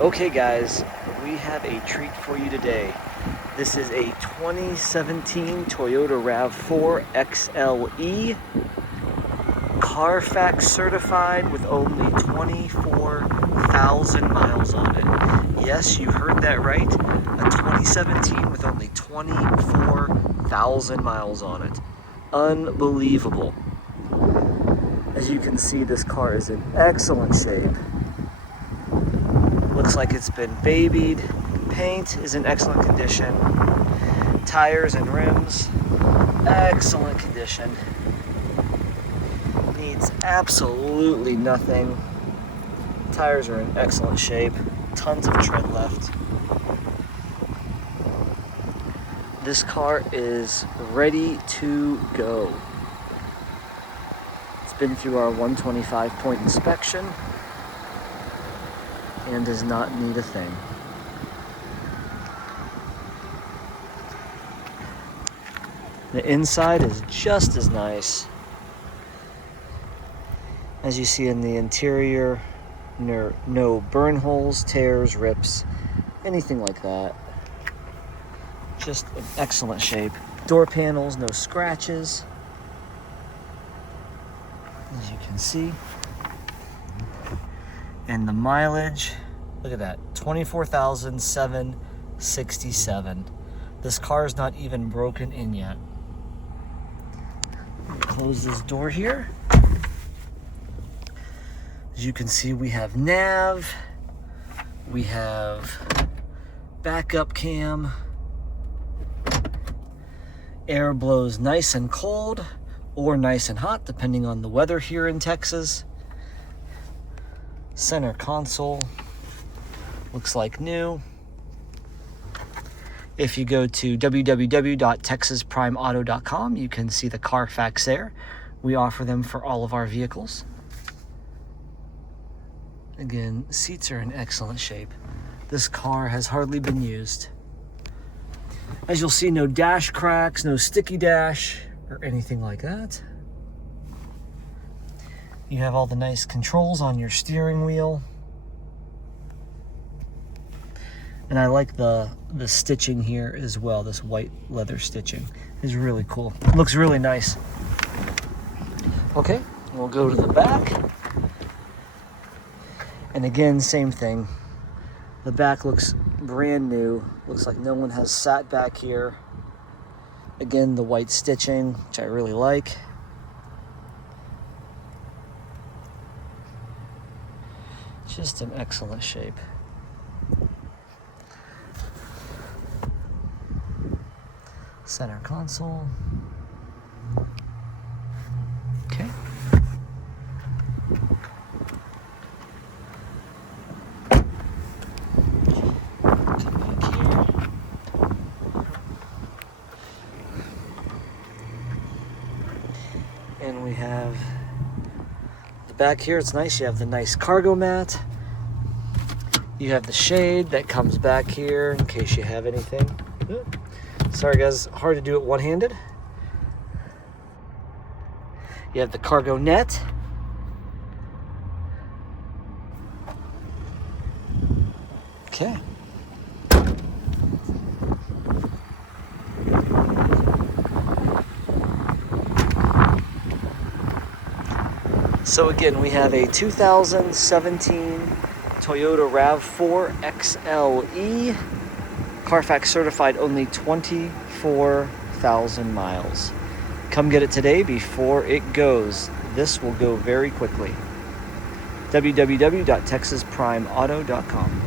Okay guys, we have a treat for you today. This is a 2017 Toyota RAV4 XLE, Carfax certified with only 24,000 miles on it. Yes, you heard that right. A 2017 with only 24,000 miles on it. Unbelievable. As you can see, this car is in excellent shape. Looks like it's been babied. Paint is in excellent condition. Tires and rims, excellent condition. Needs absolutely nothing. Tires are in excellent shape. Tons of tread left. This car is ready to go. It's been through our 125-point inspection and does not need a thing. The inside is just as nice. As you see in the interior, no burn holes, tears, rips, anything like that. Just in excellent shape. Door panels, no scratches. As you can see. And the mileage, look at that, 24,767. This car is not even broken in yet. Close this door here. As you can see, we have nav, we have backup cam, air blows nice and cold or nice and hot, depending on the weather here in Texas. Center console looks like new. If you go to www.texasprimeauto.com, you can see the Carfax there. We offer them for all of our vehicles. Again, seats are in excellent shape. This car has hardly been used. As you'll see, no dash cracks, no sticky dash, or anything like that. You have all the nice controls on your steering wheel. And I like the stitching here as well. This white leather stitching is really cool. Looks really nice. Okay, we'll go to the back. And again, same thing. The back looks brand new. Looks like no one has sat back here. Again, the white stitching, which I really like. Just in excellent shape. Center console. Okay. Come back here. And we have the back here. It's nice. You have the nice cargo mat. You have the shade that comes back here in case you have anything. Sorry guys, hard to do it one-handed. You have the cargo net. Okay. So again, we have a 2017 Toyota RAV4 XLE, Carfax certified, only 24,000 miles. Come get it today before it goes. This will go very quickly. www.texasprimeauto.com.